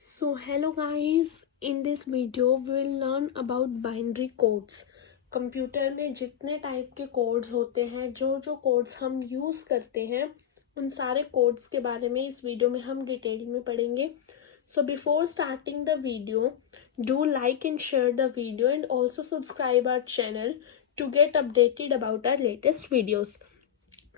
So hello guys, in this video we will learn about binary codes. Computer में जितने type के codes होते हैं, जो कोड्स हम यूज़ करते हैं, उन सारे कोड्स के बारे में इस वीडियो में हम डिटेल में पढ़ेंगे. So before starting the video, do like and share the video and also subscribe our channel to get updated about our latest videos.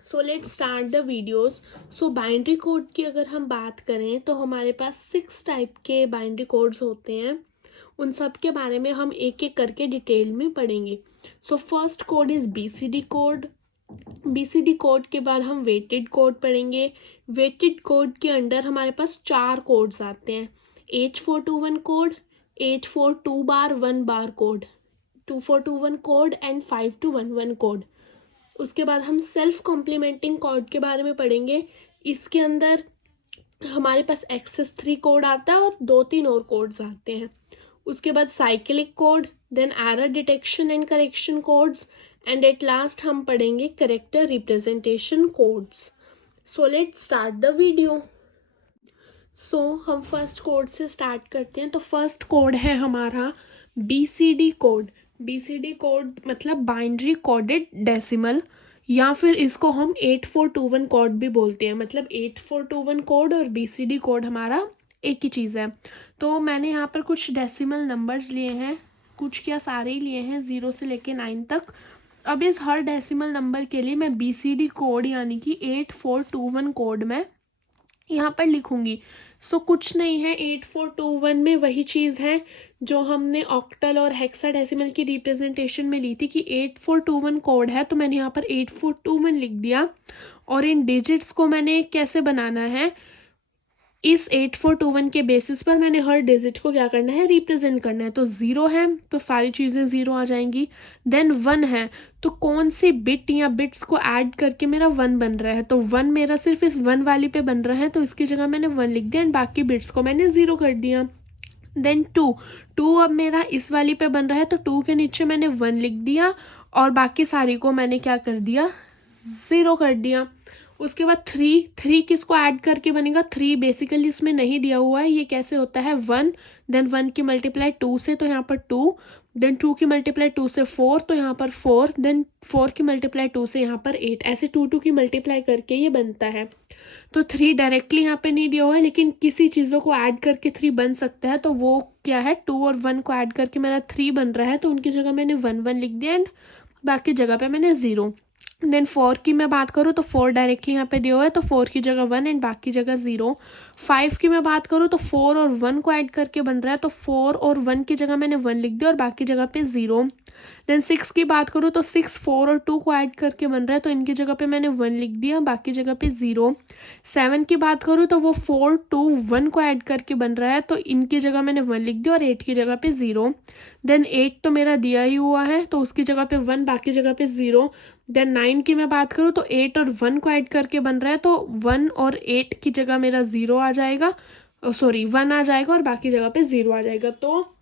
So let's start the videos. So binary code की अगर हम बात करें तो हमारे पास 6 type के binary codes होते हैं. उन सब के बारे में हम एक एक करके डिटेल में पढ़ेंगे. So first code is BCD code. BCD code के बाद हम वेटेड कोड पढ़ेंगे. वेटेड कोड के अंडर हमारे पास 4 कोड्स आते हैं. H421 code, H4 bar 1 bar code, 2421 code and 5211 code. उसके बाद हम सेल्फ कॉम्प्लीमेंटिंग कोड के बारे में पढ़ेंगे. इसके अंदर हमारे पास XS3 कोड आता है और 2-3 और कोड्स आते हैं. उसके बाद cyclic code, then error detection and correction codes and at last हम पढ़ेंगे character representation codes. So let's start the video. So हम फर्स्ट कोड से स्टार्ट करते हैं. तो फर्स्ट कोड है हमारा BCD कोड. BCD कोड मतलब बाइनरी कोडेड डेसिमल, या फिर इसको हम 8421 कोड भी बोलते हैं. मतलब 8421 कोड और BCD कोड हमारा एक ही चीज़ है. तो मैंने यहाँ पर कुछ डेसिमल नंबर्स लिए हैं, कुछ क्या सारे ही लिए हैं 0 से लेके 9 तक. अब इस हर डेसिमल नंबर के लिए मैं BCD कोड यानी कि 8421 कोड में यहाँ पर लिखूंगी. सो कुछ नहीं है, 8421 में वही चीज़ है जो हमने ऑक्टल और हेक्साडेसिमल की रिप्रेजेंटेशन में ली थी कि 8421 कोड है. तो मैंने यहाँ पर 8421 लिख दिया. और इन डिजिट्स को मैंने कैसे बनाना है, इस 8421 के बेसिस पर मैंने हर डिजिट को क्या करना है, रिप्रेजेंट करना है. तो 0 है तो सारी चीज़ें 0 आ जाएंगी. देन 1 है तो कौन सी बिट या बिट्स को ऐड करके मेरा 1 बन रहा है. तो 1 मेरा सिर्फ इस 1 वाली पे बन रहा है, तो इसकी जगह मैंने 1 लिख दिया एंड बाकी बिट्स को मैंने 0 कर दिया. देन 2 अब मेरा इस वाली पे बन रहा है, तो 2 के नीचे मैंने 1 लिख दिया और बाकी सारी को मैंने क्या कर दिया, 0 कर दिया. उसके बाद 3 किसको ऐड करके बनेगा, 3 बेसिकली इसमें नहीं दिया हुआ है. ये कैसे होता है, 1 देन 1 की मल्टीप्लाई 2 से, तो यहाँ पर 2, देन 2 की मल्टीप्लाई 2 से 4, तो यहाँ पर 4, देन 4 की मल्टीप्लाई 2 से यहाँ पर 8. ऐसे 2 की मल्टीप्लाई करके ये बनता है. तो 3 डायरेक्टली यहाँ पे नहीं दिया हुआ है, लेकिन किसी चीज़ों को ऐड करके 3 बन सकता है. तो वो क्या है, 2 और 1 को ऐड करके मेरा 3 बन रहा है, तो उनकी जगह मैंने 1 लिख दिया एंड बाकी जगह पे मैंने 0. देन 4 की मैं बात करूँ तो 4 डायरेक्टली यहाँ पे दिया हुआ है, तो 4 की जगह 1 एंड बाकी जगह 0. 5 की मैं बात करूँ तो 4 और 1 को ऐड करके बन रहा है, तो 4 और 1 की जगह मैंने 1 लिख दिया और बाकी जगह पे 0. देन 6 की बात करूँ तो 6 4 और 2 को ऐड करके बन रहा है, तो इनकी जगह पे मैंने 1 लिख दिया, बाकी जगह पे 0. 7 की बात करूँ तो वो 4 2 1 को ऐड करके बन रहा है, तो इनकी जगह मैंने 1 लिख दिया और 8 की जगह पे 0. देन 8 तो मेरा दिया ही हुआ है, तो उसकी जगह पे 1 बाकी जगह पे 0. देन 9 की मैं बात करूँ तो 8 और 1 को ऐड करके बन रहा है, तो 1 और 8 की जगह मेरा 0 आ जाएगा, 1 आ जाएगा और बाकी जगह पे 0 आ जाएगा. तो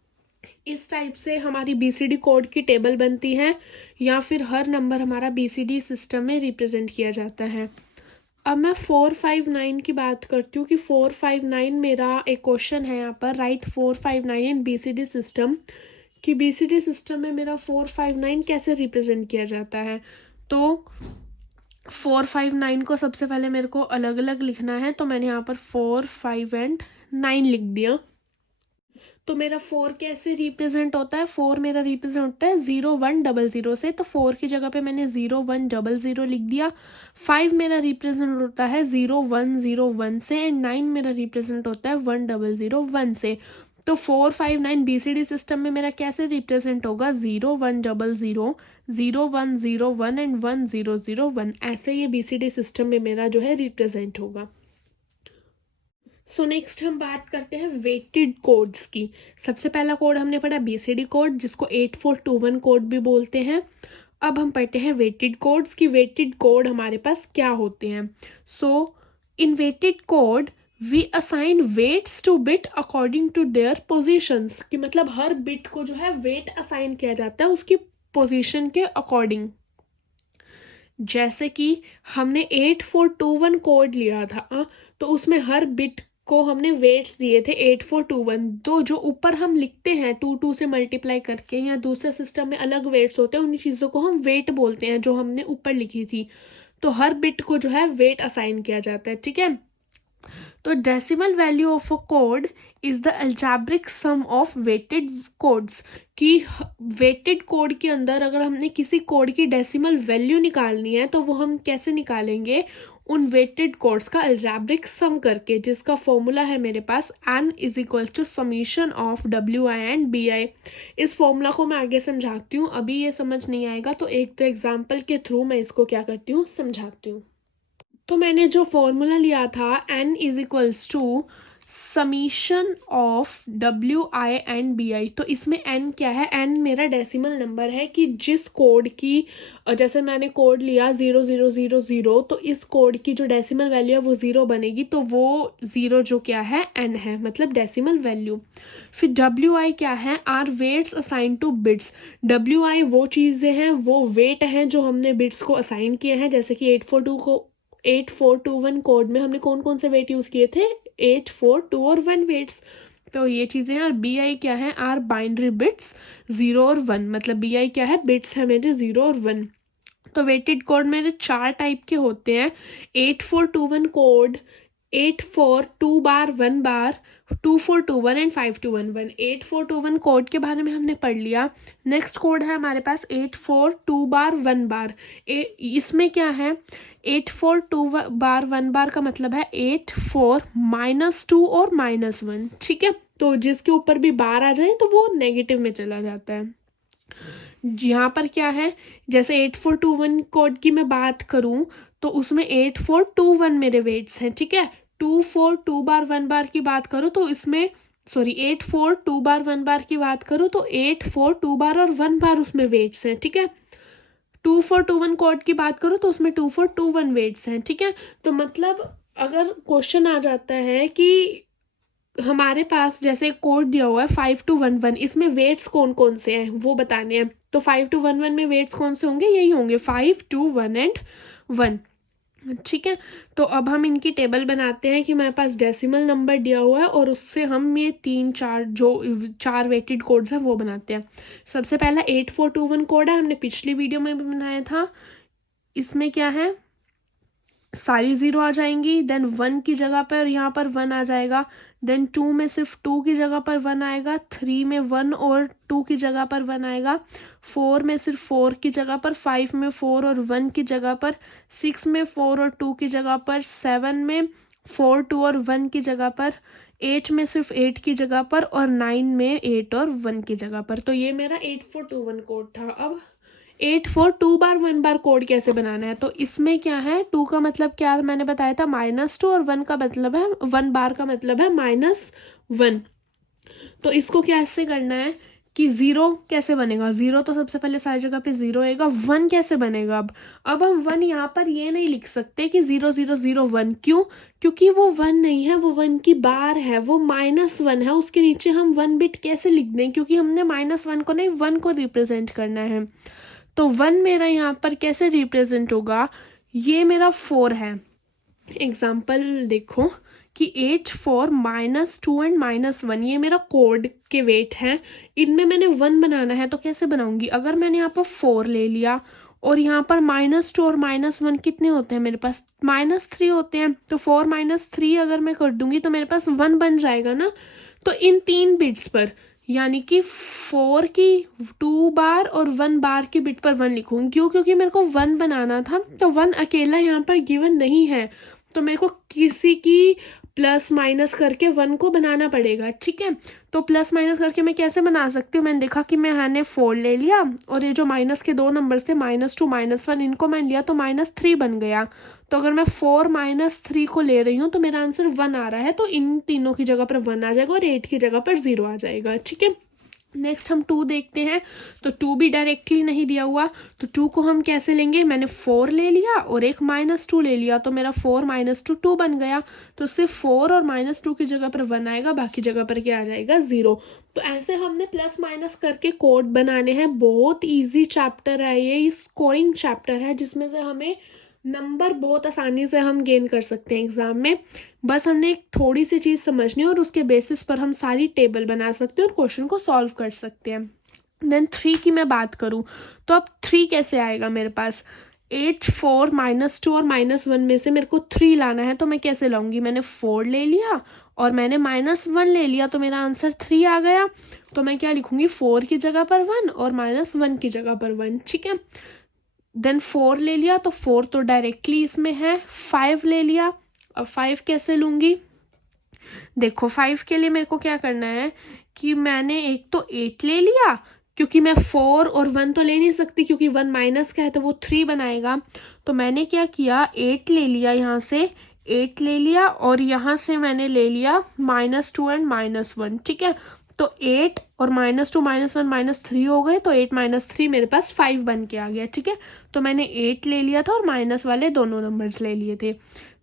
इस टाइप से हमारी BCD कोड की टेबल बनती है, या फिर हर नंबर हमारा BCD सिस्टम में रिप्रेजेंट किया जाता है. अब मैं 459 की बात करती हूँ कि 459 मेरा एक क्वेश्चन है यहाँ पर, राइट 459 इन BCD सिस्टम, कि BCD सिस्टम में मेरा 459 कैसे रिप्रेजेंट किया जाता है. तो 459 को सबसे पहले मेरे को अलग अलग लिखना है, तो मैंने यहाँ पर 4 5 एंड 9 लिख दिया. तो मेरा 4 कैसे रिप्रेजेंट होता है, 4 मेरा रिप्रेजेंट होता है 0100 से, तो 4 की जगह पे मैंने 0100 लिख दिया. 5 मेरा रिप्रेजेंट होता है 0101 से एंड 9 मेरा रिप्रेजेंट होता है 1001 से. तो 459 BCD सिस्टम में मेरा कैसे रिप्रेजेंट होगा, 0100 0101 एंड 1001. ऐसे ये BCD सिस्टम में मेरा जो है रिप्रेजेंट होगा. सो नेक्स्ट हम बात करते हैं वेटेड कोड्स की. सबसे पहला कोड हमने पढ़ा BCD कोड, जिसको 8421 कोड भी बोलते हैं. अब हम पढ़ते हैं वेटेड कोड्स की वेटेड कोड हमारे पास क्या होते हैं. So in weighted code we assign weights to bit according to their positions, कि मतलब हर बिट को जो है वेट असाइन किया जाता है उसकी पोजीशन के अकॉर्डिंग. जैसे कि हमने 8421 कोड लिया था, तो उसमें हर बिट को हमने वेट्स दिए थे 8421, तो जो ऊपर हम लिखते हैं 2 से मल्टीप्लाई करके, या दूसरे सिस्टम में अलग वेट्स होते हैं, उन चीज़ों को हम वेट बोलते हैं जो हमने ऊपर लिखी थी। तो हर बिट को जो है वेट असाइन किया जाता है, ठीक है। तो decimal value of a code is the algebraic sum of weighted codes, कि वेटेड कोड के अंदर अगर हमने किसी कोड की डेसिमल वैल्यू निकालनी है तो वो हम कैसे निकालेंगे, उन वेटेड कोड्स का अलजेब्रिक सम करके, जिसका फॉर्मूला है मेरे पास n is equals to summation of WI and BI। इस फॉर्मूला को मैं आगे समझाती हूँ, अभी ये समझ नहीं आएगा तो एक तो एग्जाम्पल के थ्रू मैं इसको क्या करती हूँ, समझाती हूँ। तो मैंने जो फॉर्मूला लिया था n is equals to summation of WI and BI, तो इसमें n क्या है, n मेरा डेसिमल नंबर है कि जिस कोड की, जैसे मैंने कोड लिया 0000, तो इस कोड की जो डेसिमल वैल्यू है वो 0 बनेगी, तो वो 0 जो क्या है n है, मतलब डेसिमल वैल्यू। फिर WI क्या है, are weights assign to bits. WI वो चीज़ें हैं, वो वेट हैं जो हमने बिट्स को असाइन किए हैं, जैसे कि 8421 कोड में हमने कौन कौन से वेट यूज़ किए थे, 8 4 2 और 1 वेट्स। तो ये चीज़ें हैं। और BI क्या है, आर बाइनरी बिट्स 0 और 1, मतलब BI क्या है, बिट्स है मेरे 0 और 1। तो वेटेड कोड मेरे 4 टाइप के होते हैं। 8421 code, 84 2 bar 1 bar, 2421 and 5211। 8421 code के बारे में हमने पढ़ लिया। नेक्स्ट कोड है हमारे पास 84 2 बार 1 बार। इसमें क्या है, 84 2 बार 1 बार का मतलब है 84 -2 और -1, ठीक है। तो जिसके ऊपर भी बार आ जाए तो वो नेगेटिव में चला जाता है। यहाँ पर क्या है, जैसे 8421 कोड की मैं बात करूँ तो उसमें 8421 मेरे वेट्स हैं, ठीक है। 24 2 बार 1 बार की बात करूँ तो इसमें 84 2 बार 1 बार की बात करूँ तो 84 2 बार और 1 बार उसमें वेट्स हैं, ठीक है। 2421 कोड की बात करूँ तो उसमें 2421 वेट्स हैं, ठीक है। तो मतलब अगर क्वेश्चन आ जाता है कि हमारे पास जैसे कोड दिया हुआ है 5211, इसमें वेट्स कौन कौन से हैं वो बताने हैं, तो 5211 में वेट्स कौन से होंगे, यही होंगे 5 2 1 एंड 1, ठीक है। तो अब हम इनकी टेबल बनाते हैं कि मेरे पास डेसिमल नंबर दिया हुआ है और उससे हम ये 3 4 जो 4 वेटेड कोड्स हैं वो बनाते हैं। सबसे पहला 8421 कोड है, हमने पिछली वीडियो में भी बनाया था। इसमें क्या है, सारी 0 आ जाएंगी, देन 1 की जगह पर यहाँ पर 1 आ जाएगा, देन 2 में सिर्फ 2 की जगह पर 1 आएगा, 3 में 1 और 2 की जगह पर 1 आएगा, 4 में सिर्फ 4 की जगह पर, 5 में 4 और 1 की जगह पर, 6 में 4 और 2 की जगह पर, 7 में 4 2 और 1 की जगह पर, 8 में सिर्फ 8 की जगह पर, और 9 में 8 और 1 की जगह पर। तो ये मेरा 8421 कोड था। अब 84 2 बार 1 बार कोड कैसे बनाना है, तो इसमें क्या है, 2 का मतलब क्या मैंने बताया था -2, और 1 का मतलब है 1 बार का मतलब है -1। तो इसको कैसे करना है कि 0 कैसे बनेगा, 0 तो सबसे पहले सारी जगह पे 0 आएगा। 1 कैसे बनेगा, अब हम 1 यहाँ पर ये नहीं लिख सकते कि 0 0 0 1, क्यों, क्योंकि वो 1 नहीं है, वो 1 की बार है, वो -1 है, उसके नीचे हम 1 बिट कैसे लिख दें, क्योंकि हमने -1 को नहीं 1 को रिप्रेजेंट करना है। तो 1 मेरा यहाँ पर कैसे रिप्रेजेंट होगा, ये मेरा 4 है। एग्जाम्पल देखो कि 8 4 -2 एंड -1, ये मेरा कोड के वेट हैं। इनमें मैंने 1 बनाना है तो कैसे बनाऊंगी, अगर मैंने यहाँ पर 4 ले लिया और यहाँ पर -2 और -1 कितने होते हैं मेरे पास, -3 होते हैं, तो 4 -3 अगर मैं कर दूंगी तो मेरे पास 1 बन जाएगा ना। तो इन 3 बिट्स पर, यानी कि 4 की 2 बार और 1 बार की बिट पर 1 लिखूंगी, क्यों, क्योंकि मेरे को 1 बनाना था, तो 1 अकेला यहाँ पर गिवन नहीं है, तो मेरे को किसी की प्लस माइनस करके 1 को बनाना पड़ेगा, ठीक है। तो प्लस माइनस करके मैं कैसे बना सकती हूँ, मैंने देखा कि मैंने 4 ले लिया और ये जो माइनस के 2 नंबर्स थे -2 -1, इनको मैंने लिया तो -3 बन गया। तो अगर मैं 4 -3 को ले रही हूँ तो मेरा आंसर 1 आ रहा है, तो इन तीनों की जगह पर 1 आ जाएगा और 8 की जगह पर 0 आ जाएगा, ठीक है। नेक्स्ट हम 2 देखते हैं, तो 2 भी डायरेक्टली नहीं दिया हुआ, तो 2 को हम कैसे लेंगे, मैंने 4 ले लिया और एक -2 ले लिया, तो मेरा 4 -2 2 बन गया। तो सिर्फ 4 और -2 की जगह पर 1 आएगा, बाकी जगह पर क्या आ जाएगा, 0। तो ऐसे हमने प्लस माइनस करके कोड बनाने हैं। बहुत ईजी चैप्टर है ये, स्कोरिंग चैप्टर है, जिसमें से हमें नंबर बहुत आसानी से हम गेन कर सकते हैं एग्जाम में। बस हमने एक थोड़ी सी चीज़ समझनी है और उसके बेसिस पर हम सारी टेबल बना सकते हैं और क्वेश्चन को सॉल्व कर सकते हैं। देन 3 की मैं बात करूँ तो अब 3 कैसे आएगा मेरे पास? 8, 4, -2 और -1 में से मेरे को 3 लाना है, तो मैं कैसे लाऊंगी? मैंने 4 ले लिया और मैंने -1 ले लिया, तो मेरा आंसर 3 आ गया। तो मैं क्या लिखूंगी? 4 की जगह पर 1 और -1 की जगह पर 1, ठीक है। देन 4 ले लिया, तो 4 तो डायरेक्टली इसमें है। 5 ले लिया, अब 5 कैसे लूंगी? देखो 5 के लिए मेरे को क्या करना है कि मैंने एक तो 8 ले लिया, क्योंकि मैं 4 और 1 तो ले नहीं सकती, क्योंकि 1 माइनस का है तो वो 3 बनाएगा। तो मैंने क्या किया, 8 ले लिया, यहाँ से 8 ले लिया और यहाँ से मैंने ले लिया -2 एंड -1, ठीक है। तो 8 और -2 -1 -3 हो गए, तो 8 -3 मेरे पास 5 बन के आ गया, ठीक है। तो मैंने 8 ले लिया था और माइनस वाले दोनों नंबर्स ले लिए थे।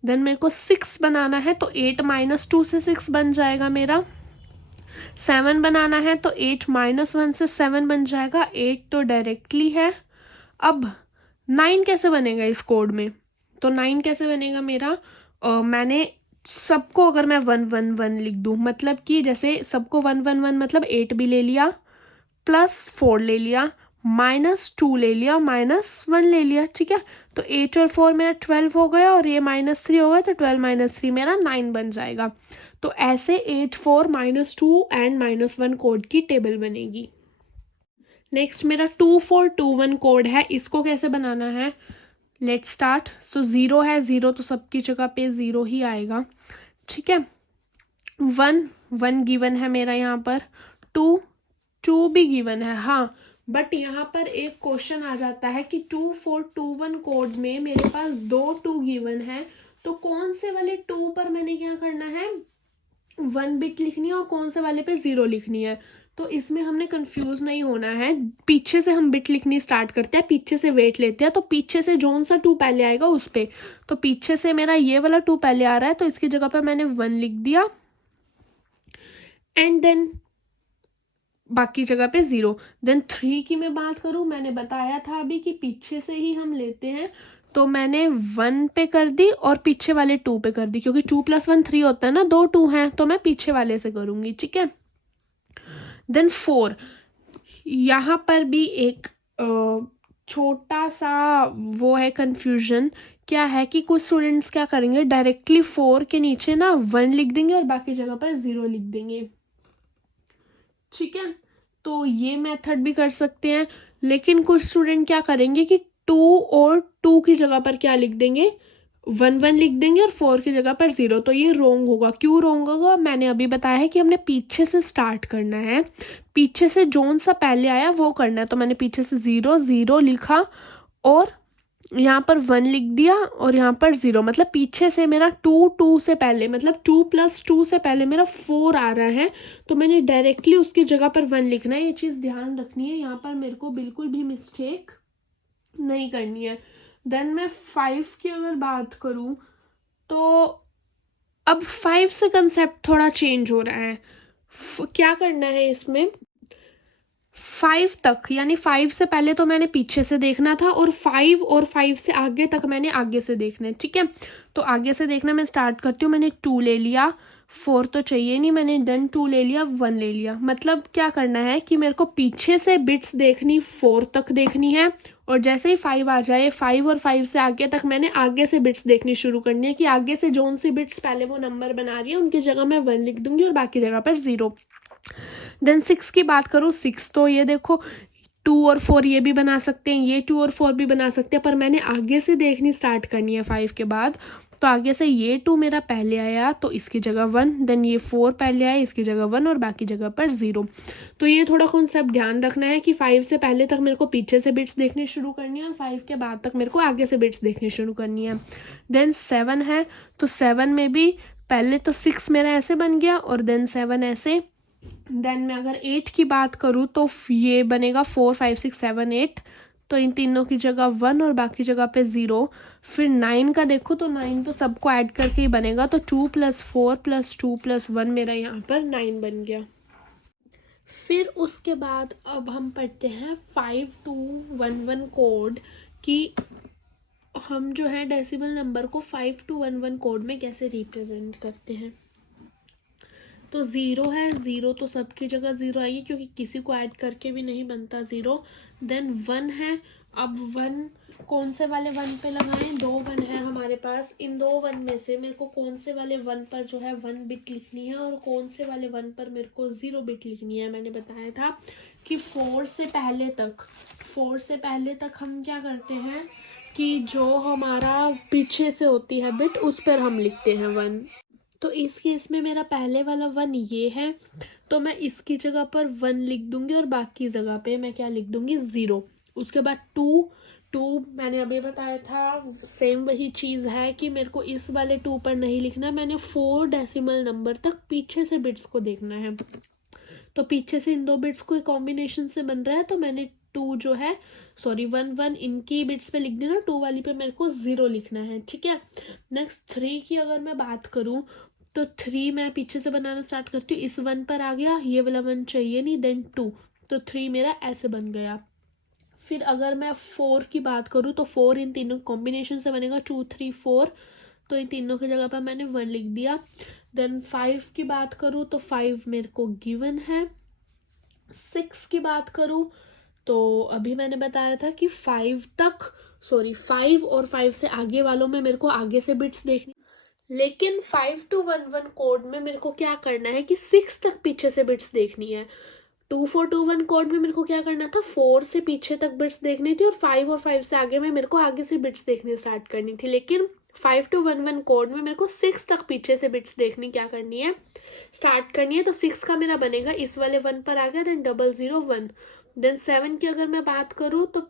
देन मेरे को 6 बनाना है, तो 8 -2 से 6 बन जाएगा मेरा। 7 बनाना है, तो 8 -1 से 7 बन जाएगा। 8 तो डायरेक्टली है। अब 9 कैसे बनेगा इस कोड में? तो 9 कैसे बनेगा मेरा? मैंने सबको अगर मैं 1 1 1 लिख दूँ, मतलब कि जैसे सबको 1 1 1 मतलब 8 भी ले लिया, +4 ले लिया, -2 ले लिया, -1 ले लिया, ठीक है। तो 8 और 4 मेरा 12 हो गया और ये -3 हो गया, तो 12 - 3 मेरा 9 बन जाएगा। तो ऐसे 8 4 -2 एंड -1 कोड की टेबल बनेगी। नेक्स्ट मेरा 2 4 2 1 कोड है, इसको कैसे बनाना है? Let's start. सो 0 है, 0 तो सबकी जगह पे 0 ही आएगा, ठीक है। 1 1 गिवन है मेरा यहाँ पर, 2 2 भी गिवन है, हाँ। बट यहाँ पर एक क्वेश्चन आ जाता है कि 2 4 2 1 कोड में मेरे पास 2 2 गिवन है, तो कौन से वाले 2 पर मैंने क्या करना है? 1 बिट लिखनी है और कौन से वाले पे 0 लिखनी है। तो इसमें हमने कंफ्यूज नहीं होना है, पीछे से हम बिट लिखनी स्टार्ट करते हैं, पीछे से वेट लेते हैं। तो पीछे से जोन सा 2 पहले आएगा उस पे, तो पीछे से मेरा ये वाला 2 पहले आ रहा है, तो इसकी जगह पर मैंने 1 लिख दिया एंड देन बाकी जगह पे 0। देन 3 की मैं बात करूं, मैंने बताया था अभी कि पीछे से ही हम लेते हैं, तो मैंने 1 पे कर दी और पीछे वाले 2 पे कर दी, क्योंकि 2 + 1 3 होता है ना, 2 2 हैं, तो मैं पीछे वाले से करूंगी, ठीक है। देन 4, यहाँ पर भी एक छोटा सा वो है कंफ्यूजन। क्या है कि कुछ स्टूडेंट्स क्या करेंगे, डायरेक्टली 4 के नीचे ना 1 लिख देंगे और बाकी जगह पर 0 लिख देंगे, ठीक है। तो ये मेथड भी कर सकते हैं, लेकिन कुछ स्टूडेंट क्या करेंगे कि 2 और 2 की जगह पर क्या लिख देंगे, 1 1 लिख देंगे और 4 की जगह पर 0। तो ये रॉन्ग होगा। क्यों रॉन्ग होगा? मैंने अभी बताया है कि हमने पीछे से स्टार्ट करना है, पीछे से जोन सा पहले आया वो करना है। तो मैंने पीछे से 0 0 लिखा और यहाँ पर 1 लिख दिया और यहाँ पर 0, मतलब पीछे से मेरा 2 2 से पहले, मतलब 2 + 2 से पहले मेरा 4 आ रहा है, तो मैंने डायरेक्टली उसकी जगह पर 1 लिखना है। ये चीज़ ध्यान रखनी है, यहाँ पर मेरे को बिल्कुल भी मिस्टेक नहीं करनी है। देन मैं 5 की अगर बात करूँ तो अब 5 से कंसेप्ट थोड़ा चेंज हो रहा है। क्या करना है इसमें? 5 तक, यानी 5 से पहले तो मैंने पीछे से देखना था और 5 और 5 से आगे तक मैंने आगे से देखना है, ठीक है। तो आगे से देखना मैं स्टार्ट करती हूँ। मैंने 2 ले लिया, 4 तो चाहिए नहीं, मैंने डन 2 ले लिया, 1 ले लिया। मतलब क्या करना है कि मेरे को पीछे से बिट्स देखनी 4 तक देखनी है, और जैसे ही 5 आ जाए, 5 और 5 से आगे तक मैंने आगे से बिट्स देखनी शुरू करनी है कि आगे से जोन सी बिट्स पहले वो नंबर बना रही है उनकी जगह मैं 1 लिख दूंगी और बाकी जगह पर 0। देन 6 की बात करूँ, 6 तो ये देखो 2 और 4 ये भी बना सकते हैं, ये 2 और 4 भी बना सकते हैं, पर मैंने आगे से देखनी स्टार्ट करनी है 5 के बाद। तो आगे से ये 2 मेरा पहले आया तो इसकी जगह 1, देन ये 4 पहले आया इसकी जगह 1 और बाकी जगह पर 0। तो ये थोड़ा कॉन्सेप्ट ध्यान रखना है कि 5 से पहले तक मेरे को पीछे से बिट्स देखनी शुरू करनी है और 5 के बाद तक मेरे को आगे से बिट्स देखनी शुरू करनी है। देन 7 है, तो 7 में भी पहले तो 6 मेरा ऐसे बन गया और देन 7 ऐसे। देन मैं अगर 8 की बात करूँ तो ये बनेगा 4 5 6 7 8, तो इन तीनों की जगह 1 और बाकी जगह पे 0। फिर 9 का देखो तो 9 तो सबको ऐड करके ही बनेगा, तो 2 + 4 + 2 + 1 मेरा यहाँ पर 9 बन गया। फिर उसके बाद अब हम पढ़ते हैं 5 2 1 1 कोड की हम जो है डेसिमल नंबर को 5211 कोड में कैसे रिप्रेजेंट करते हैं। तो ज़ीरो है, ज़ीरो तो सबकी जगह ज़ीरो आएगी क्योंकि किसी को ऐड करके भी नहीं बनता ज़ीरो। देन वन है, अब वन कौन से वाले वन पे लगाएं, दो वन है हमारे पास। इन दो वन में से मेरे को कौन से वाले वन पर जो है वन बिट लिखनी है और कौन से वाले वन पर मेरे को ज़ीरो बिट लिखनी है। मैंने बताया था कि फोर से पहले तक हम क्या करते हैं कि जो हमारा पीछे से होती है बिट उस पर हम लिखते हैं वन। तो इस केस में मेरा पहले वाला वन ये है, तो मैं इसकी जगह पर वन लिख दूंगी और बाकी जगह पे मैं क्या लिख दूंगी, ज़ीरो। उसके बाद टू मैंने अभी बताया था सेम वही चीज़ है कि मेरे को इस वाले टू पर नहीं लिखना, मैंने 4 डेसिमल नंबर तक पीछे से बिट्स को देखना है। तो पीछे से इन दो बिट्स को कॉम्बिनेशन से बन रहा है, तो मैंने टू जो है वन इनकी बिट्स पे लिख देना, टू वाली पे मेरे को ज़ीरो लिखना है, ठीक है। नेक्स्ट थ्री की अगर मैं बात करूँ तो थ्री मैं पीछे से बनाना स्टार्ट करती हूँ, इस वन पर आ गया, ये वाला वन चाहिए नहीं, देन टू, तो थ्री मेरा ऐसे बन गया। फिर अगर मैं फोर की बात करूँ तो फोर इन तीनों कॉम्बिनेशन से बनेगा, 2 3 4, तो इन तीनों की जगह पर मैंने वन लिख दिया। देन फाइव की बात करूँ तो फाइव मेरे को गिवन है। सिक्स की बात करूँ तो अभी मैंने बताया था कि फाइव और फाइव से आगे वालों में मेरे को आगे से बिट्स देखनी, लेकिन 5211 कोड में मेरे को क्या करना है कि 6 तक पीछे से बिट्स देखनी है। 2421 कोड में मेरे को क्या करना था, 4 से पीछे तक बिट्स देखनी थी और 5 से आगे में मेरे को आगे से बिट्स देखनी स्टार्ट करनी थी। लेकिन 5211 कोड में मेरे को 6 तक पीछे से बिट्स देखनी क्या करनी है, स्टार्ट करनी है। तो 6 का मेरा बनेगा इस वाले वन पर आ गया, देन 001। देन 7 की अगर मैं बात करूँ तो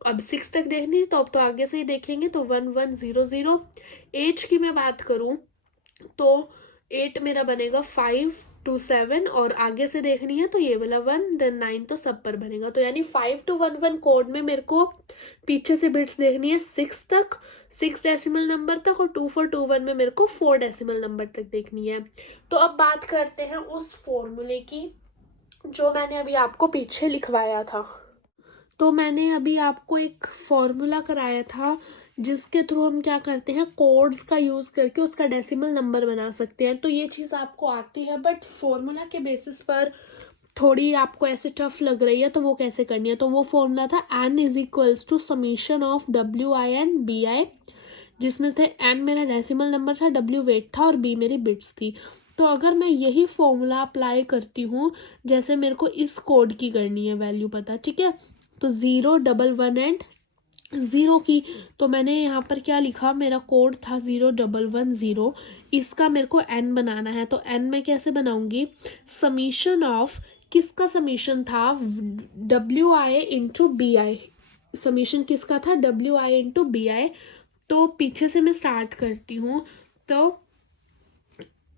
अब 6 तक देखनी है तो अब तो आगे से ही देखेंगे, तो 1100। 8 की मैं बात करूँ तो 8 मेरा बनेगा 5 to 7 और आगे से देखनी है तो ये वाला 1, देन 9 तो सब पर बनेगा। तो यानी 5211 कोड में मेरे को पीछे से बिट्स देखनी है 6 तक, 6 डेसिमल नंबर तक, और 2421 में मेरे को 4 डेसिमल नंबर तक देखनी है। तो अब बात करते हैं उस फॉर्मूले की जो मैंने अभी आपको पीछे लिखवाया था। तो मैंने अभी आपको एक फॉर्मूला कराया था जिसके थ्रू हम क्या करते हैं, कोड्स का यूज़ करके उसका डेसिमल नंबर बना सकते हैं। तो ये चीज़ आपको आती है, बट फॉर्मूला के बेसिस पर थोड़ी आपको ऐसे टफ लग रही है, तो वो कैसे करनी है। तो वो फॉर्मूला था n is equals to summation of WI and BI, जिसमें से n मेरा डेसिमल नंबर था, W वेट था और B मेरी बिट्स थी। तो अगर मैं यही फॉर्मूला अप्लाई करती हूँ, जैसे मेरे को इस कोड की करनी है वैल्यू पता, ठीक है, तो 0 1 1 एंड 0 की, तो मैंने यहाँ पर क्या लिखा, मेरा कोड था 0 1 1 0, इसका मेरे को n बनाना है। तो n मैं कैसे बनाऊंगी, समीशन ऑफ, किसका समीशन था, WI इंटू BI, समीशन किसका था, WI इंटू BI। तो पीछे से मैं स्टार्ट करती हूँ, तो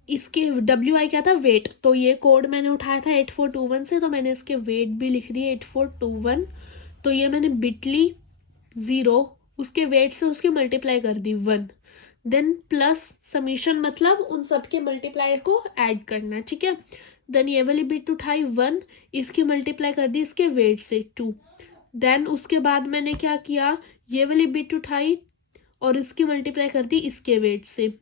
इसके WI क्या था, वेट, तो ये कोड मैंने उठाया था 8421 से, तो मैंने इसके वेट भी लिख दिए 8421। तो ये मैंने बिटली 0, उसके वेट से उसके मल्टीप्लाई कर दी 1, देन प्लस समीशन मतलब उन सब के मल्टीप्लाई को ऐड करना, ठीक है। देन ये वाली बिट उठाई 1, इसकी मल्टीप्लाई कर दी इसके वेट से 2, देन उसके बाद मैंने क्या किया, ये वाली बिट उठाई और इसकी मल्टीप्लाई कर दी इसके वेट से,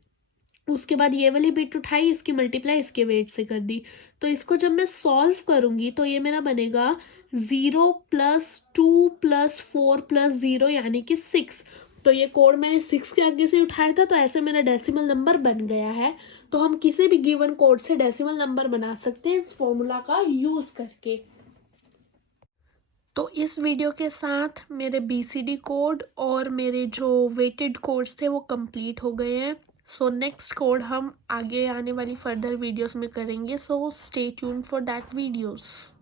उसके बाद ये वाली बिट उठाई, इसकी मल्टीप्लाई इसके वेट से कर दी। तो इसको जब मैं सॉल्व करूंगी तो ये मेरा बनेगा 0 + 2 + 4 + 0 यानी कि 6। तो ये कोड मैंने 6 के आगे से उठाया था, तो ऐसे मेरा डेसिमल नंबर बन गया है। तो हम किसी भी गिवन कोड से डेसिमल नंबर बना सकते हैं इस फॉर्मूला का यूज़ करके। तो इस वीडियो के साथ मेरे BCD कोड और मेरे जो वेटेड कोड्स थे वो कंप्लीट हो गए हैं। सो नेक्स्ट कोड हम आगे आने वाली फर्दर वीडियोस में करेंगे, so stay tuned for that videos.